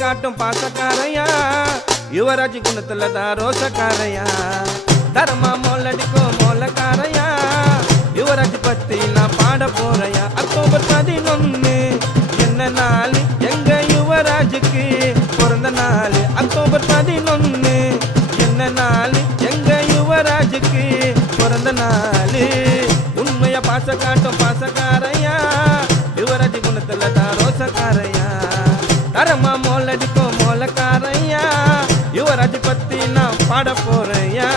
காட்டும் பாசக்காரையா யுவராஜ் குணத்துல தான் ரோசக்காரையா தரமா மோலடிக்கும் மோலக்காரையா யுவராஜ் பத்தி நான் பாட போறையா அக்டோபர் 11 என்ன நாள் எங்க யுவராஜுக்கு பிறந்த நாள் அக்டோபர் 11 என்ன நாள் எங்க யுவராஜுக்கு பிறந்த நாள் உண்மையா பாச காட்டும் பாசக்காரையா யுவராஜ் குணத்துல தான் ரோசக்காரையா தரமா மோலடிக்கும் மோலக்காரையா யுவராஜ் பத்தி நான் பாட போறையா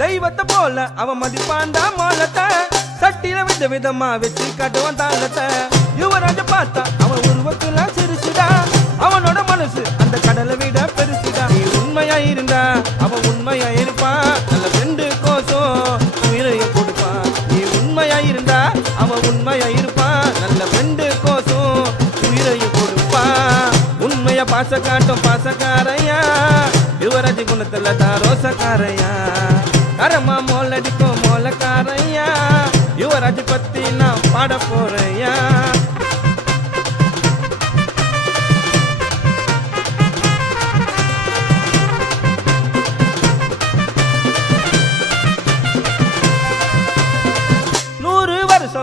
தெய்வத்தை போல அவன் மதிப்பாண்டா மோலத்தை சட்டில வித விதமா வச்சு காட்டுவான் தாளத்தை யுவராஜ பார்த்தா அவன் உருவத்துல சிரிச்சுடா அவனோட மனசு அந்த கடலை விட பெருசுடா நீ உண்மையா இருந்தா அவன் உண்மையா இருப்பான் நல்ல ரெண்டு கோசம் உயிரைய கொடுப்பான் நீ உண்மையா இருந்தா அவன் உண்மையா இருப்பான் நல்ல ரெண்டு கோசம் உயிரைய கொடுப்பான் உண்மையா பாச காட்டும் பாசக்காரையா யுவராஜ் குணத்துல தான் ரோசக்காரையா தரமா மோலடிக்கும் மோலக்காரையா யுவராஜ் பத்தி நான் பாட போறையா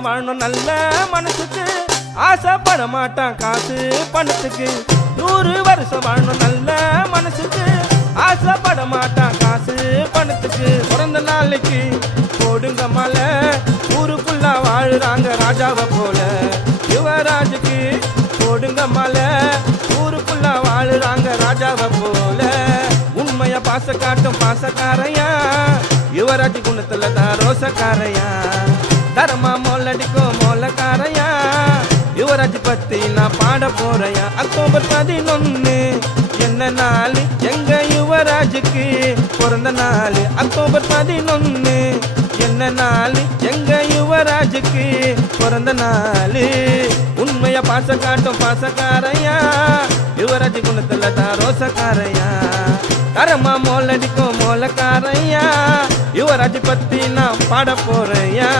வாழணும் நல்ல மனசுக்கு ஆசைப்பட மாட்டான் காசு பணத்துக்கு 100 வருஷம் வாழணும் நல்ல மனசுக்கு ஆசைப்பட மாட்டான் காசு பணத்துக்கு பிறந்த நாளைக்கு போடுங்க மலை ஊருக்குள்ள வாழுறாங்க ராஜாவை போல யுவராஜுக்கு போடுங்க மலை ஊருக்குள்ள வாழுறாங்க ராஜாவை போல உண்மையா பாச காட்டும் பாசக்காரையா யுவராஜ் குணத்துல தான் ரோசக்காரையா தரமா மோலடிக்கும் மோலக்காரையா யுவராஜ் பத்தி நான் பாட போறையா அக்டோபர் 11 என்ன நாள் எங்க யுவராஜுக்கு பிறந்த நாள் அக்டோபர் 11 என்ன நாள் எங்க யுவராஜுக்கு பிறந்த நாள் உண்மையா பாச காட்டும் பாசக்காரையா யுவராஜ் குணத்துல தான் ரோசக்காரையா தரமா மோலடிக்கும் மோலக்காரையா யுவராஜ் பத்தி நான் பாட போறையா